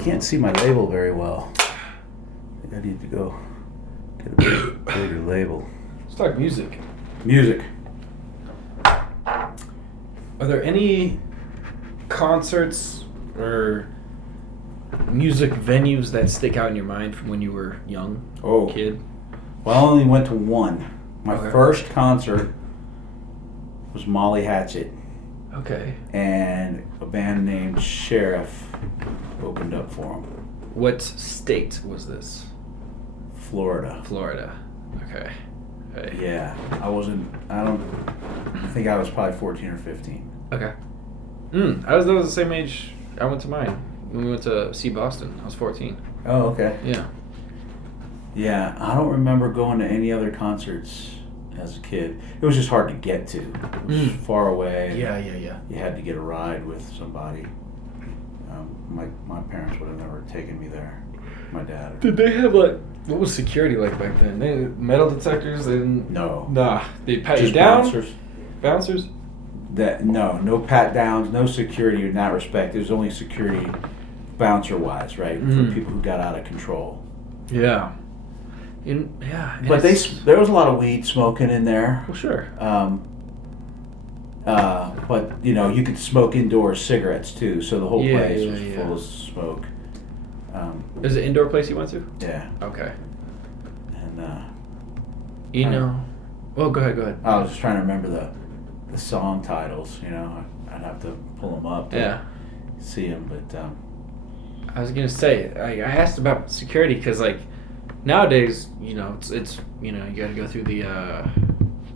Can't see my label very well. I think I need to go get a bigger label. Let's talk music. Music. Are there any concerts or music venues that stick out in your mind from when you were young? Kid? Well, I only went to one. My Okay. first concert was Molly Hatchet. Okay. And a band named Sheriff opened up for them. What state was this? Florida. Florida. Okay. Yeah. I think I was probably 14 or 15. Okay. I was the same age I went to mine. When we went to see Boston. I was 14. Oh, okay. Yeah. Yeah, I don't remember going to any other concerts as a kid. It was just hard to get to. It was far away. Yeah. You had to get a ride with somebody. My parents would have never taken me there. My dad. Did they have what was security like back then? They metal detectors and No. Nah, they pat you Just down. bouncers. Bouncers. No pat downs, no security in that respect. There's only security bouncer wise, right? For people who got out of control. Yeah. But there was a lot of weed smoking in there. Well, sure. But you could smoke indoors cigarettes too, so the whole place was full of smoke. Is it an indoor place you went to? Yeah. Okay. And Well, go ahead. I was just trying to remember the song titles. I'd have to pull them up. To see them, but. I was gonna say I asked about security because nowadays it's you got to go through the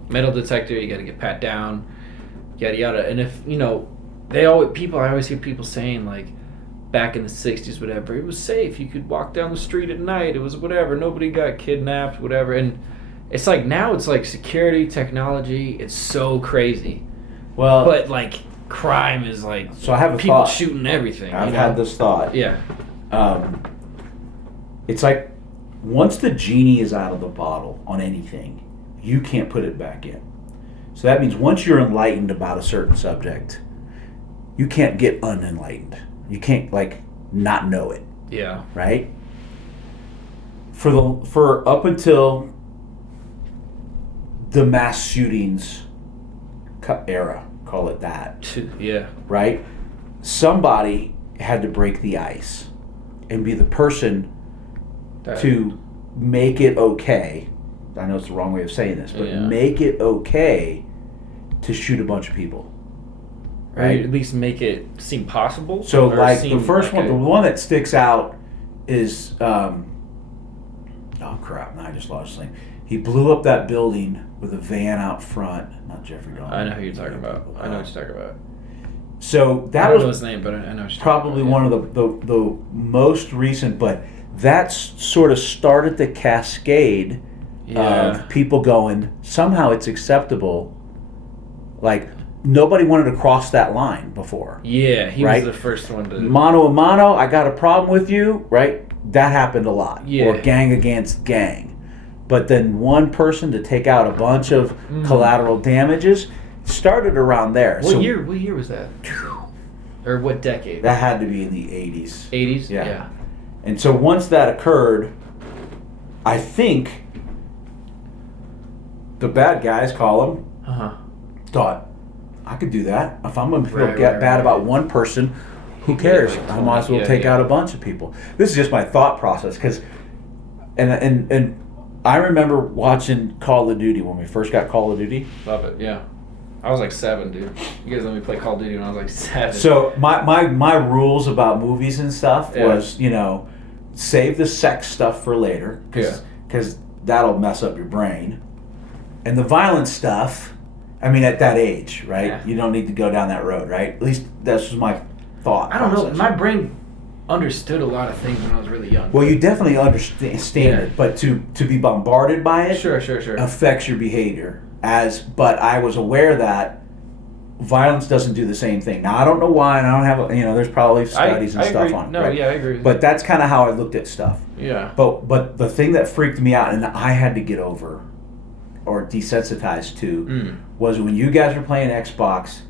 metal detector, you got to get pat down, yada yada, and if I always hear people saying back in the 60s whatever, it was safe, you could walk down the street at night, it was whatever, nobody got kidnapped, whatever, and it's now it's security, technology, it's so crazy. Well, but crime is so I have a people thought. shooting everything. I've had this thought. Yeah. It's once the genie is out of the bottle on anything, you can't put it back in. So that means once you're enlightened about a certain subject, you can't get unenlightened. You can't not know it. Yeah. Right? For up until the mass shootings era, call it that. Yeah. Right? Somebody had to break the ice and be the person to make it okay. I know it's the wrong way of saying this, but make it okay to shoot a bunch of people. Right? Or at least make it seem possible. So the first one, the one that sticks out is oh crap, now I just lost his name. He blew up that building with a van out front. Not Jeffrey Dahmer. I know who you're talking about. I know what you're talking about. So that I don't was know his name, but I know what you're probably talking about, one of the most recent, but that sort of started the cascade of people going, somehow it's acceptable. Nobody wanted to cross that line before. Yeah, he right? was the first one to... Mano a mano, I got a problem with you, right? That happened a lot. Yeah. Or gang against gang. But then one person to take out a bunch of collateral damages started around there. What year was that? Or what decade? That had to be in the 80s. 80s? Yeah. And so once that occurred, I think the bad guys, call them, thought, I could do that. If I'm going to feel bad about one person, who cares? I might as well take out a bunch of people. This is just my thought process, because, and I remember watching Call of Duty when we first got Call of Duty. Love it, yeah. I was 7, dude. You guys let me play Call of Duty when I was 7. So my rules about movies and stuff was, save the sex stuff for later, because that'll mess up your brain. And the violent stuff, at that age, right? Yeah. You don't need to go down that road, right? At least that's just my thought. I don't know. My brain understood a lot of things when I was really young. Well, you definitely understand it, but to be bombarded by it sure. affects your behavior. But I was aware that violence doesn't do the same thing. Now I don't know why, and I don't have there's probably studies and stuff agree. on it. No, right? yeah, I agree. But that's kind of how I looked at stuff. Yeah. But the thing that freaked me out and I had to get over or desensitized to was when you guys were playing Xbox,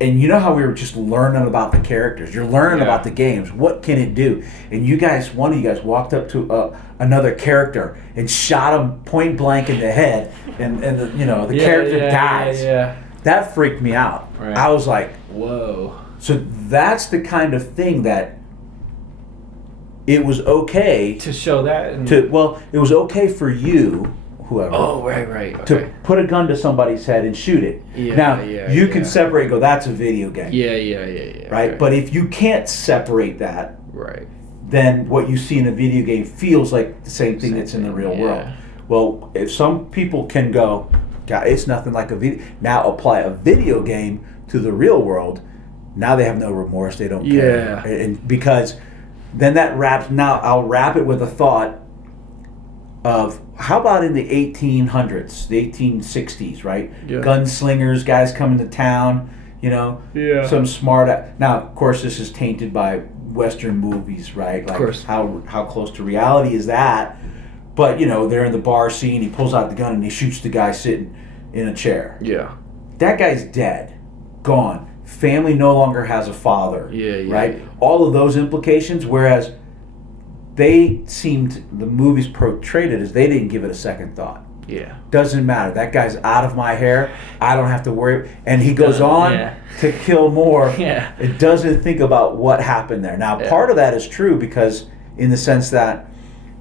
and you know how we were just learning about the characters. You're learning about the games. What can it do? And one of you guys walked up to another character and shot him point blank in the head, and the character dies. Yeah. That freaked me out. Right. I was like, whoa. So that's the kind of thing that it was okay to show that. It was okay for you, whoever. Oh, right. Okay. To put a gun to somebody's head and shoot it. Yeah, now, you can separate and go, that's a video game. Yeah. Right? Okay. But if you can't separate that, right, then what you see in a video game feels like the same thing that's in the real world. Well, if some people can go, God, it's nothing like a video. Now apply a video game to the real world. Now they have no remorse. They don't care. And because then that wraps. Now I'll wrap it with a thought of how about in the 1800s, the 1860s, right? Yeah. Gunslingers, guys coming to town. Some smart. Now, of course, this is tainted by Western movies, right? Like, of course. How close to reality is that? But, they're in the bar scene, he pulls out the gun and he shoots the guy sitting in a chair. Yeah. That guy's dead. Gone. Family no longer has a father. Right? All of those implications, whereas the movies portrayed it as they didn't give it a second thought. Yeah. Doesn't matter. That guy's out of my hair. I don't have to worry. And he goes on to kill more. It doesn't think about what happened there. Now, part of that is true because in the sense that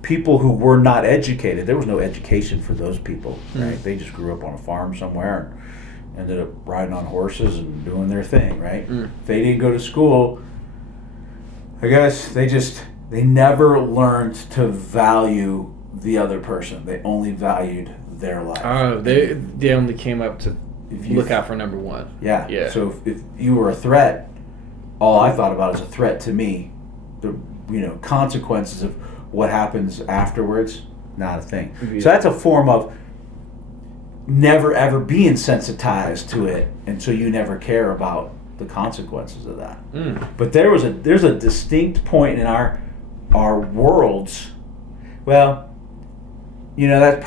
people who were not educated, there was no education for those people, right? They just grew up on a farm somewhere and ended up riding on horses and doing their thing, right? If they didn't go to school, I guess they never learned to value the other person. They only valued their life. Oh, they only came up to look out for number one. Yeah. So if you were a threat, all I thought about is a threat to me. The consequences of what happens afterwards, not a thing. Yeah. So that's a form of never ever being sensitized to it, and so you never care about the consequences of that. But there's a distinct point in our worlds. Well, that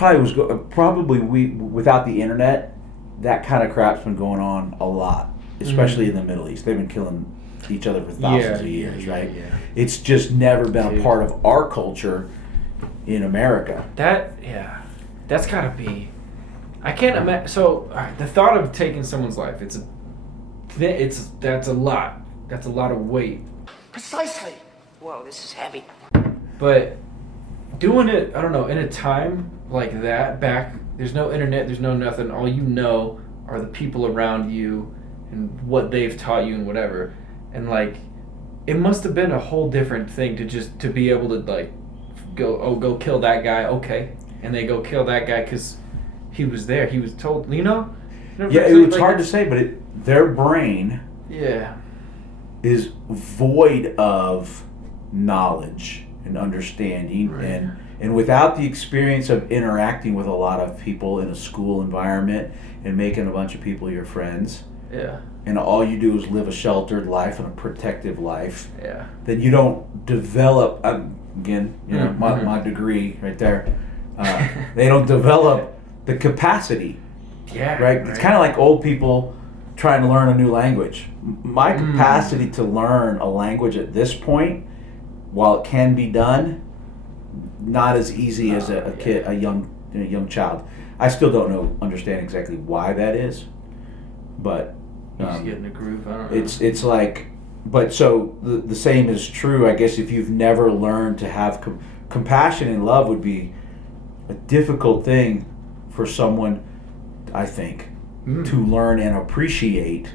probably we without the internet, that kind of crap's been going on a lot, especially in the Middle East. They've been killing each other for thousands of years, right? Yeah. It's just never been a part of our culture in America. That's gotta be. I can't imagine. So the thought of taking someone's life, that's a lot. That's a lot of weight. Precisely. Whoa, this is heavy. But doing it, I don't know, in a time like that, there's no internet, there's no nothing. All you know are the people around you and what they've taught you and whatever. And it must have been a whole different thing to be able to go kill that guy, okay, and they go kill that guy because he was there, he was told, Yeah, it's hard to say, but their brain, is void of knowledge and understanding, right. and without the experience of interacting with a lot of people in a school environment and making a bunch of people your friends. Yeah. And all you do is live a sheltered life and a protective life. Yeah. Then you don't develop, my degree right there, they don't develop the capacity. Yeah. Right? It's kind of like old people trying to learn a new language. My capacity to learn a language at this point, while it can be done, not as easy as a young child. I still don't understand exactly why that is. But you just get in a groove. I don't know. It's like, but so the same is true. I guess if you've never learned to have compassion and love, would be a difficult thing for someone, I think, to learn and appreciate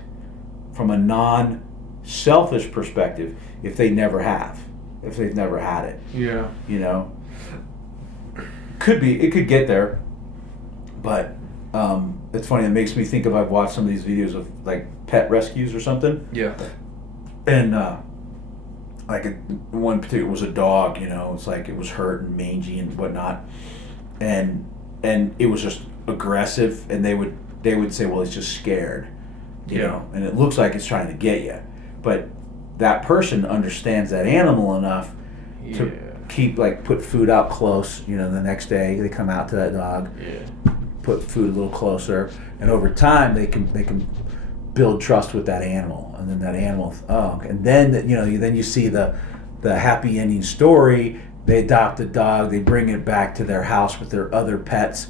from a non-selfish perspective if they've never had it. Yeah. It could get there, but. It's funny. It makes me think of I've watched some of these videos of pet rescues or something. Yeah. And one particular was a dog. It's it was hurt and mangy and whatnot, and it was just aggressive. And they would say, well, it's just scared. you know, and it looks like it's trying to get you, but that person understands that animal enough to keep put food out close. You know, the next day they come out to that dog, put food a little closer, and over time they can build trust with that animal, and then that animal, and then then you see the happy ending story. They adopt a dog, they bring it back to their house with their other pets,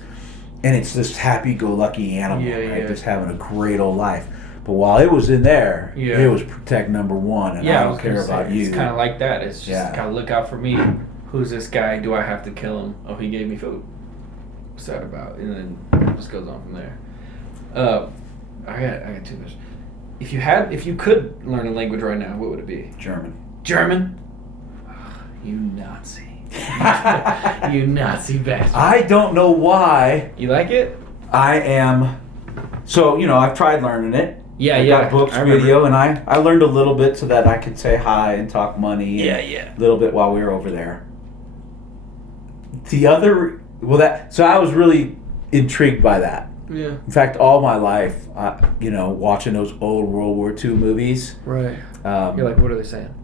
and it's this happy-go-lucky animal, right? Just having a great old life. But while it was in there, it was protect number one, and I don't care about you. It's kind of like that. It's just kind of look out for me. Who's this guy? Do I have to kill him? Oh, he gave me food. Sad about, and then it just goes on from there. I got two questions. If you could learn a language right now, what would it be? German. German? You Nazi. You Nazi bastard. I don't know why. You like it? I am. So, I've tried learning it. I got books, video, and I learned a little bit so that I could say hi and talk money. A little bit while we were over there. So I was really intrigued by that. Yeah. In fact, all my life, watching those old World War II movies. Right. You're like, what are they saying?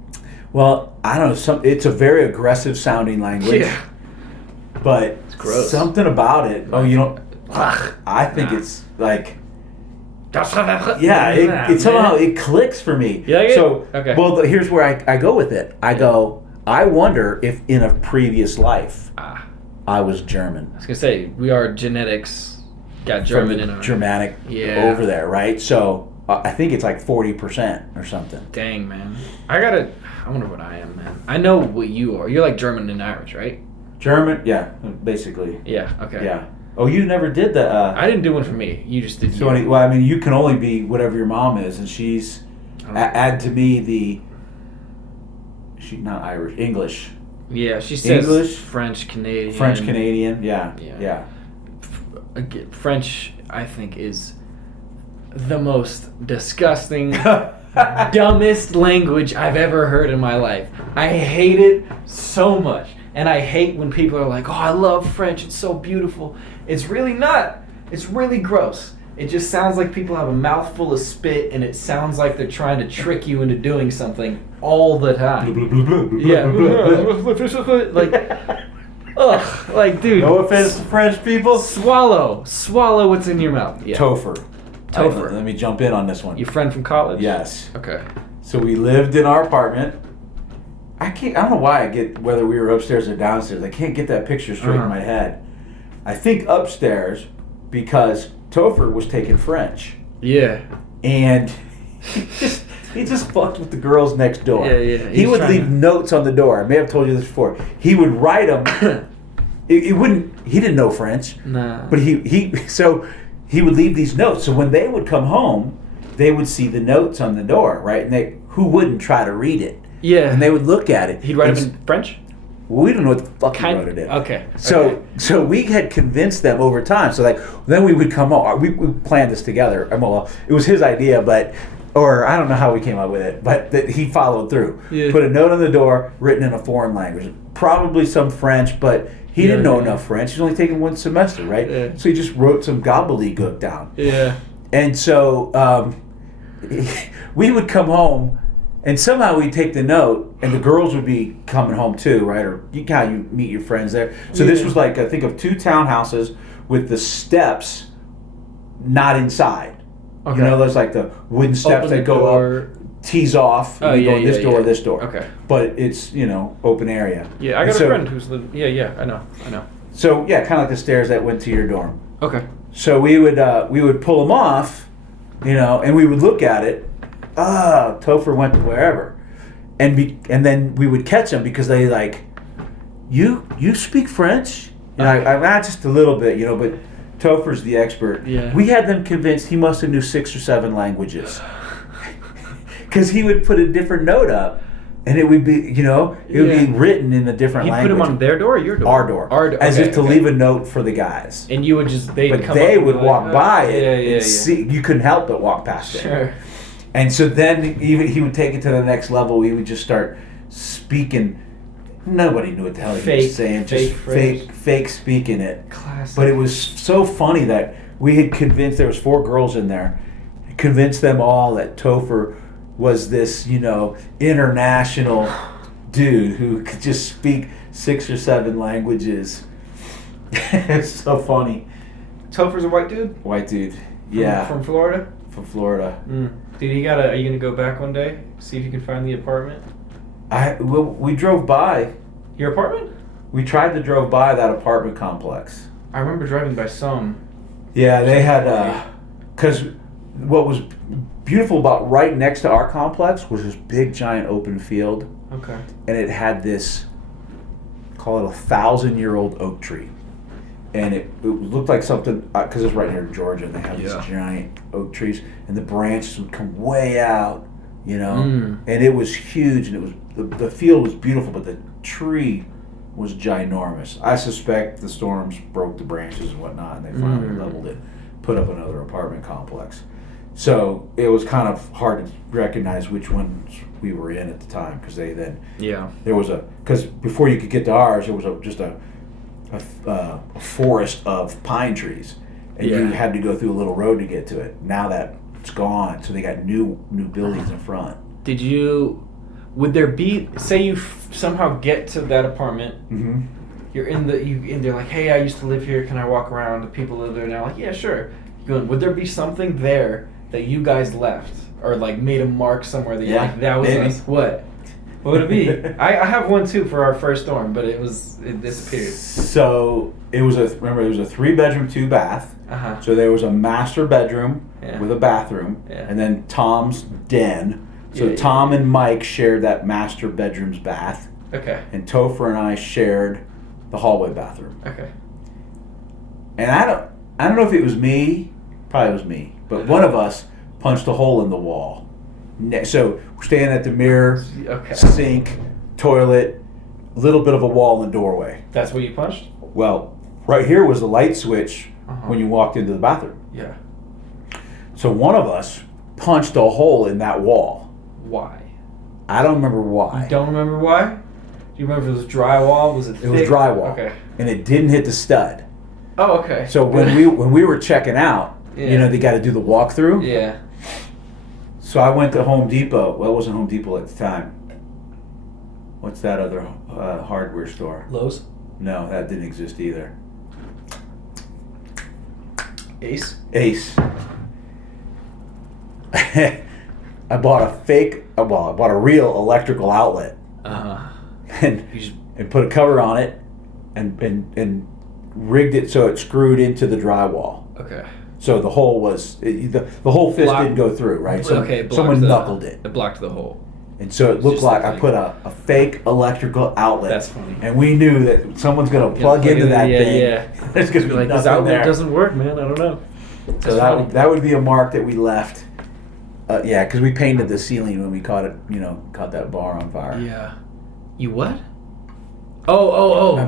Well, I don't know. It's a very aggressive sounding language. Yeah. But it's gross. Something about it. I think it's like. Yeah, it somehow it clicks for me. Yeah. So, well, here's where I go with it. I wonder if in a previous life I was German. I was gonna say we are genetics. Got German in our Germanic over there, right? So I think it's like 40% or something. Dang, man. I wonder what I am, man. I know what you are. You're like German and Irish, right? German, yeah, basically. Yeah. Okay. Yeah. Oh, you never did the. I didn't do one for me. You just did. So you can only be whatever your mom is, and she's add to me she's not Irish, English. Yeah, she says English, French Canadian. French Canadian, yeah. French, I think, is the most disgusting, dumbest language I've ever heard in my life. I hate it so much. And I hate when people are like, oh, I love French. It's so beautiful. It's really not. It's really gross. It just sounds like people have a mouthful of spit, and it sounds like they're trying to trick you into doing something all the time. Ugh, like, dude. No offense to French people. Swallow what's in your mouth. Yeah. Topher. Let me jump in on this one. Your friend from college? Yes. Okay. So we lived in our apartment. I don't know why whether we were upstairs or downstairs. I can't get that picture straight in my head. I think upstairs because Topher was taking French. Yeah. And he just fucked with the girls next door. Yeah. He would leave notes on the door. I may have told you this before. He would write them. He didn't know French. Nah. But he would leave these notes. So when they would come home, they would see the notes on the door, right? And who wouldn't try to read it? Yeah. And they would look at it. He'd write them in French? Well, we don't know what the fuck he wrote it in. Okay. So we had convinced them over time. So then we would come home. We planned this together. Well, it was his idea, or I don't know how we came up with it, but that he followed through. Yeah. Put a note on the door written in a foreign language. Probably some French, but he didn't know enough French. He's only taken one semester, right? Yeah. So he just wrote some gobbledygook down. Yeah. And so we would come home, and somehow we'd take the note, and the girls would be coming home too, right? Or you meet your friends there. So this was I think of 2 townhouses with the steps not inside. Okay. There's the wooden steps that go up, tees off, and you go in this door or this door. Okay. But it's, open area. Yeah, I got a friend who's lived. Yeah, I know. So, kind of like the stairs that went to your dorm. Okay. So we would pull them off, and we would look at it. Topher went to wherever. And then we would catch them because they you speak French? And I just a little bit, but Topher's the expert. Yeah. We had them convinced he must have knew 6 or 7 languages. Because he would put a different note up, and it would be, be written in a different language. He'd put them on their door or your door? Our door. As if to leave a note for the guys. And you would just, they would walk by it and see, you couldn't help but walk past it. Sure. And so then he would take it to the next level. We would just start speaking. Nobody knew what the hell he was saying. Just fake speaking it. Classic. But it was so funny that we had convinced, there was 4 girls in there, convince them all that Topher was this, international dude who could just speak 6 or 7 languages. It's so funny. Topher's a white dude? White dude. Yeah. From Florida? From Florida. Dude, are you gonna go back one day? See if you can find the apartment? We drove by. Your apartment? We tried to drove by that apartment complex. I remember driving by some. Yeah, they had, because what was beautiful about right next to our complex was this big giant open field. Okay. And it had this, call it 1,000-year-old oak tree. And it looked like something, because it's right here in Georgia, they have these giant oak trees, and the branches would come way out, and it was huge, and it was the field was beautiful, but the tree was ginormous. I suspect the storms broke the branches and whatnot, and they finally leveled it, put up another apartment complex. So it was kind of hard to recognize which ones we were in at the time, because there was because before you could get to ours, there was just a forest of pine trees, and you had to go through a little road to get to it. Now that it's gone, so they got new buildings in front. Would there be, say you somehow get to that apartment, you're and they're like, hey, I used to live here, can I walk around? The people live there now. Like, yeah, sure. You're going, would there be something there that you guys left, or like made a mark somewhere that you're like, that was us? What would it be? I have one too for our first dorm, but it disappeared. So it was a 3-bedroom, 2-bath. So there was a master bedroom with a bathroom, and then Tom's den. So Tom and Mike shared that master bedroom's bath. Okay. And Topher and I shared the hallway bathroom. Okay. And I don't know if it was me, probably it was me, but one of us punched a hole in the wall. So we're standing at the mirror, sink, toilet, a little bit of a wall in the doorway. That's what you punched? Well, right here was the light switch when you walked into the bathroom. Yeah. So one of us punched a hole in that wall. Why? I don't remember why. You don't remember why? Do you remember if it was drywall? Was it thick? It was drywall. Okay. And it didn't hit the stud. Oh, okay. So when we were checking out, they got to do the walkthrough. Yeah. So I went to Home Depot. Well, it wasn't Home Depot at the time. What's that other hardware store? Lowe's? No, that didn't exist either. Ace. I bought a real electrical outlet. And put a cover on it and rigged it so it screwed into the drywall. Okay. So the hole was the whole fist didn't go through, right? So someone knuckled it. It blocked the hole. And so it looked like I put a fake electrical outlet. That's funny. And we knew that someone's going to plug into that thing. Yeah. There's going to be like, nothing this outlet there. doesn't work, man. I don't know. So that would be a mark that we left. Because we painted the ceiling when we caught that bar on fire. Yeah. You what? Oh. I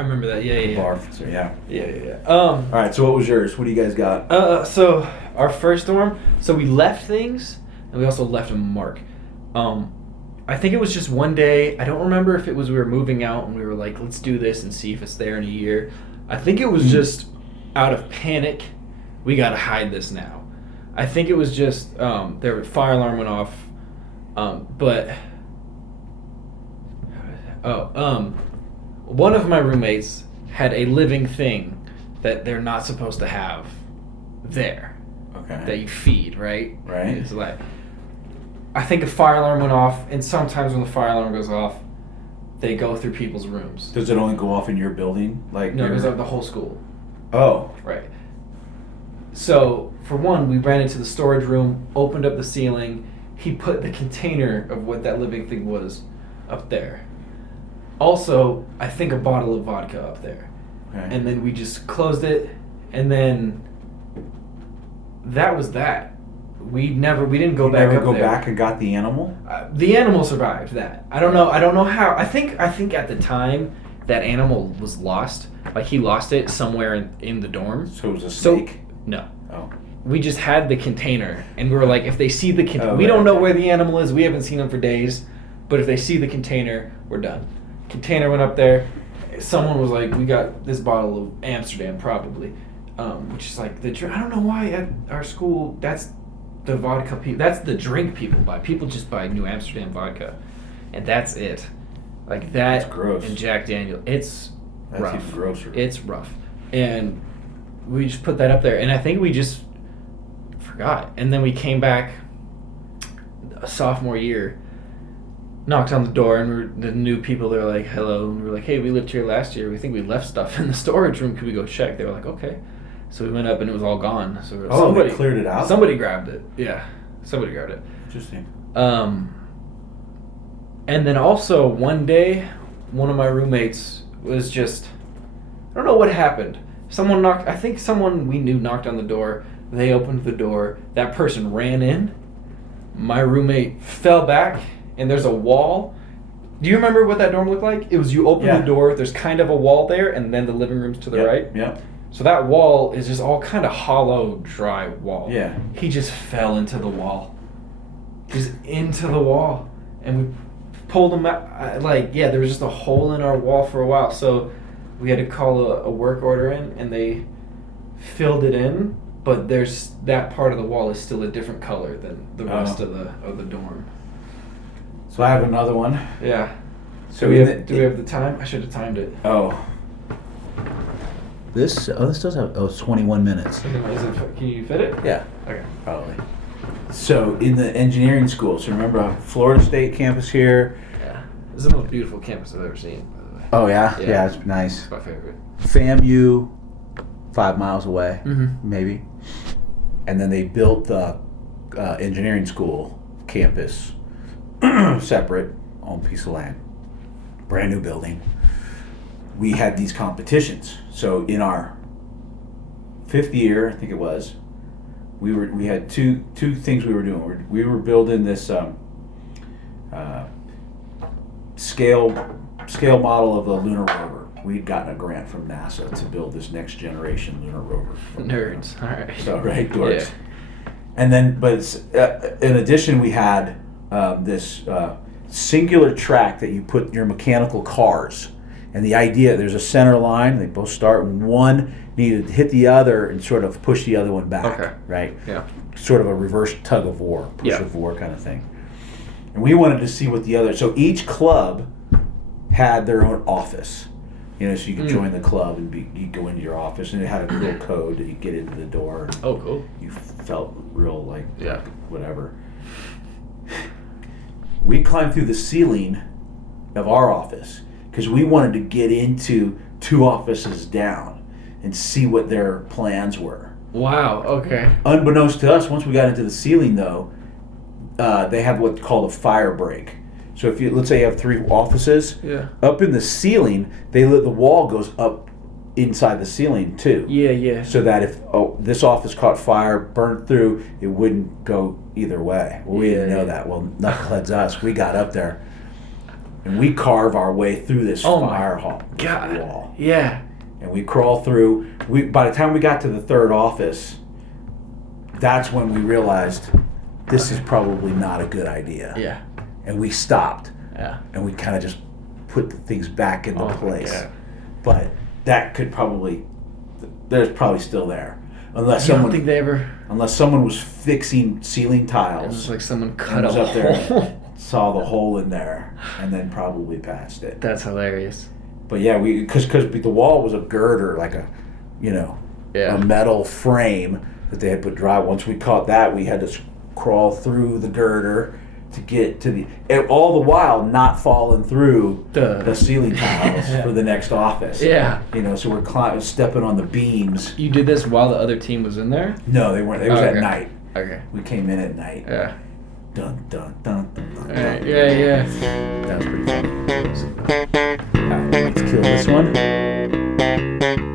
remember that. Yeah. Bar. So yeah. Yeah. All right. So what was yours? What do you guys got? So our first dorm. So we left things, and we also left a mark. I think it was just one day. I don't remember if it was we were moving out and we were like, let's do this and see if it's there in a year. I think it was just out of panic. We gotta hide this now. I think it was just their fire alarm went off, one of my roommates had a living thing that they're not supposed to have there. Okay. That you feed, right? Right. It's like, I think a fire alarm went off, and sometimes when the fire alarm goes off, they go through people's rooms. Does it only go off in your building? No, it goes off the whole school. Oh. Right. So, for one, we ran into the storage room, opened up the ceiling. He put the container of what that living thing was up there. Also, I think a bottle of vodka up there. Okay. And then we just closed it, and then that was that. We didn't go back up there. Never go back and got the animal? The animal survived that. I don't know how. I think at the time that animal was lost. Like he lost it somewhere in the dorm. So it was a snake? No. Oh. We just had the container, and we were like, if they see the container, we don't know where the animal is. We haven't seen him for days, but if they see the container, we're done. Container went up there. Someone was like, we got this bottle of Amsterdam, probably, which is like I don't know why at our school that's the vodka people. That's the drink people buy. People just buy New Amsterdam vodka, and that's it. Like that. That's gross. And Jack Daniel. That's rough. Even grosser. It's rough, and we just put that up there, and I think we just forgot, and then we came back a sophomore year. Knocked on the door, and the new people, they were like, hello. And we were like, hey, we lived here last year. We think we left stuff in the storage room. Could we go check? They were like, okay. So we went up, and it was all gone. So we were, somebody cleared it out? Somebody grabbed it. Yeah. Somebody grabbed it. Interesting. And then also, one day, one of my roommates was just, I don't know what happened. Someone knocked, I think someone we knew knocked on the door. They opened the door. That person ran in. My roommate fell back. And there's a wall. Do you remember what that dorm looked like? It was you open the door, there's kind of a wall there, and then the living room's to the right. Yeah. So that wall is just all kind of hollow, dry wall. Yeah. He just fell into the wall. Just into the wall. And we pulled him out. There was just a hole in our wall for a while. So we had to call a work order in, and they filled it in. But there's that part of the wall is still a different color than the rest of the dorm. So I have another one. Yeah. So do we have the time? I should have timed it. Oh. This does have 21 minutes. Can you fit it? Yeah. Okay. Probably. So in the engineering school, so remember Florida State campus here. Yeah. This is the most beautiful campus I've ever seen, by the way. Oh yeah? Yeah, it's nice. It's my favorite. FAMU, 5 miles away, Mm-hmm. maybe. And then they built the engineering school campus separate on a piece of land, brand new building. We had these competitions. So in our 5th year, I think it was, we had two things we were doing. We were building this scale model of a lunar rover. We'd gotten a grant from NASA to build this next generation lunar rover. Nerds. All right. So right, dorks. Yeah. And then, but in addition, we had this singular track that you put your mechanical cars. And the idea, there's a center line, they both start, and one needed to hit the other and sort of push the other one back. Okay. Right? Yeah. Sort of a reverse tug of war, push of war kind of thing. And we wanted to see what the other, so each club had their own office. You know, so you could join the club and you go into your office, and it had a little code that you get into the door. Oh, cool. You felt real like Yeah. whatever. We climbed through the ceiling of our office because we wanted to get into 2 offices down and see what their plans were. Wow. Okay. Unbeknownst to us, once we got into the ceiling, though, they have what's called a fire break. So if let's say you have 3 offices, up in the ceiling, the wall goes up inside the ceiling too. Yeah. So that if this office caught fire, burned through, it wouldn't go either way. Well, we didn't know that. Well, knuckleheads us. We got up there, and we carve our way through this fire hall wall. Yeah. And we crawl through. By the time we got to the 3rd office, that's when we realized this is probably not a good idea. Yeah. And we stopped. Yeah. And we kind of just put the things back into place. Yeah. But that could probably, there's probably still there. Unless I don't think they ever. Unless someone was fixing ceiling tiles. It was like someone cut a hole. Up there hole. Saw the hole in there and then probably passed it. That's hilarious. But yeah, because the wall was a girder, like a metal frame that they had put dry. Once we caught that, we had to crawl through the girder to get to and all the while not falling through the ceiling tiles for the next office. Yeah. You know, so we're stepping on the beams. You did this while the other team was in there? No, they weren't. It was at night. Okay. We came in at night. Yeah. Dun dun dun dun dun. Right. Yeah. That was pretty funny. All right, let's kill this one.